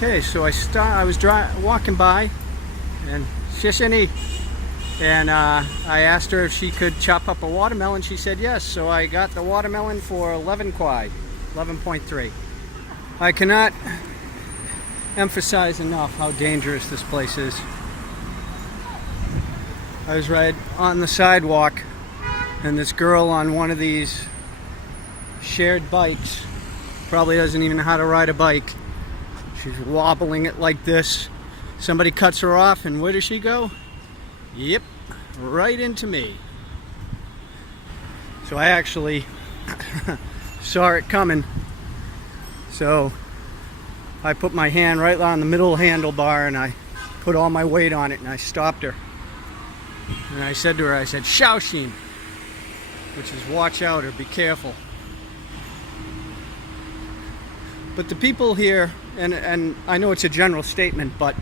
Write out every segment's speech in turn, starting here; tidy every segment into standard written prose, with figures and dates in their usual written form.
Okay, so I was walking by, and Shishini, and I asked her if she could chop up a watermelon. She said yes, so I got the watermelon for 11 kwai, 11.3. I cannot emphasize enough how dangerous this place is. I was right on the sidewalk, and this girl on one of these shared bikes, probably doesn't even know how to ride a bike. She's wobbling it like this. Somebody cuts her off, and where does she go? Yep, right into me. So I actually saw it coming. So I put my hand right on the middle handlebar, and I put all my weight on it, and I stopped her. And I said to her, I said, Shaoxin, which is watch out or be careful. But the people here, and I know it's a general statement, but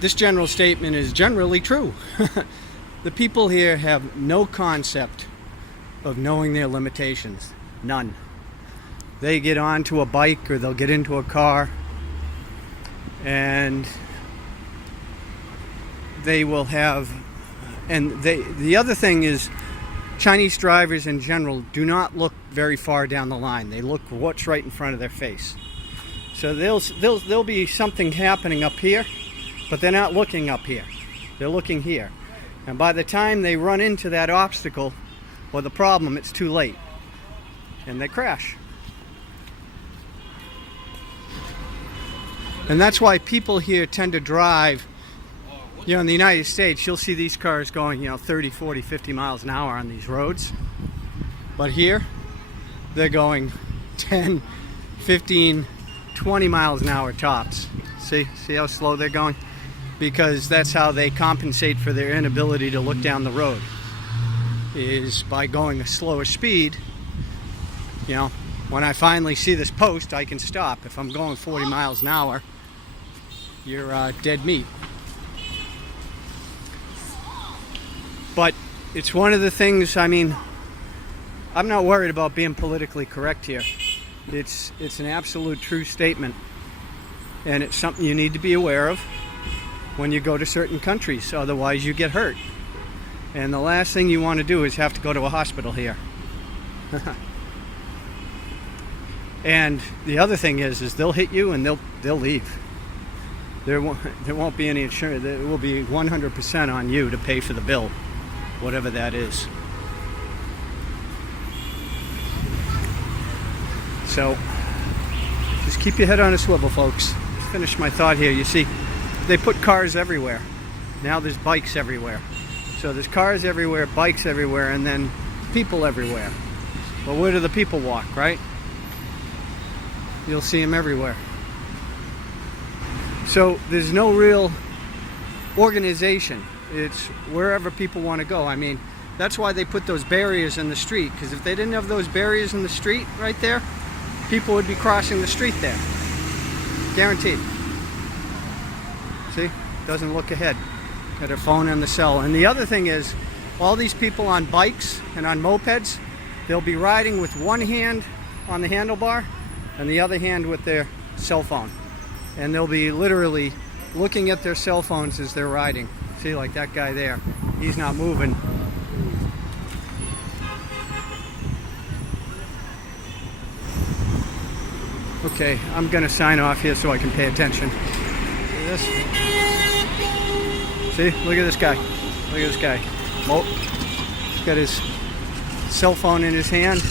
this general statement is generally true. The people here have no concept of knowing their limitations. None. They get onto a bike or they'll get into a car, and they will have, and the other thing is, Chinese drivers in general do not look very far down the line. They look what's right in front of their face. So there'll be something happening up here, but they're not looking up here. They're looking here. And by the time they run into that obstacle or the problem, it's too late. And they crash. And that's why people here tend to drive. You know, in the United States, you'll see these cars going, 30, 40, 50 miles an hour on these roads. But here, they're going 10, 15, 20 miles an hour tops. See how slow they're going? Because that's how they compensate for their inability to look down the road, is by going a slower speed. When I finally see this post, I can stop. If I'm going 40 miles an hour, you're dead meat. But it's one of the things, I'm not worried about being politically correct here. It's an absolute true statement. And it's something you need to be aware of when you go to certain countries. Otherwise you get hurt. And the last thing you want to do is have to go to a hospital here. And the other thing is they'll hit you and they'll leave. There won't be any insurance. It will be 100% on you to pay for the bill, whatever that is. So just keep your head on a swivel, folks. Finish my thought here. You see, they put cars everywhere. Now there's bikes everywhere. So there's cars everywhere, bikes everywhere, and then people everywhere. Well, where do the people walk, right? You'll see them everywhere. So there's no real organization. It's wherever people want to go. That's why they put those barriers in the street, because if they didn't have those barriers in the street right there, people would be crossing the street there. Guaranteed. See? Doesn't look ahead. Got a phone and the cell. And the other thing is, all these people on bikes and on mopeds, they'll be riding with one hand on the handlebar and the other hand with their cell phone. And they'll be literally looking at their cell phones as they're riding. See, like that guy there. He's not moving. Okay, I'm going to sign off here so I can pay attention. See, look at this guy. Look at this guy. Oh, he's got his cell phone in his hand.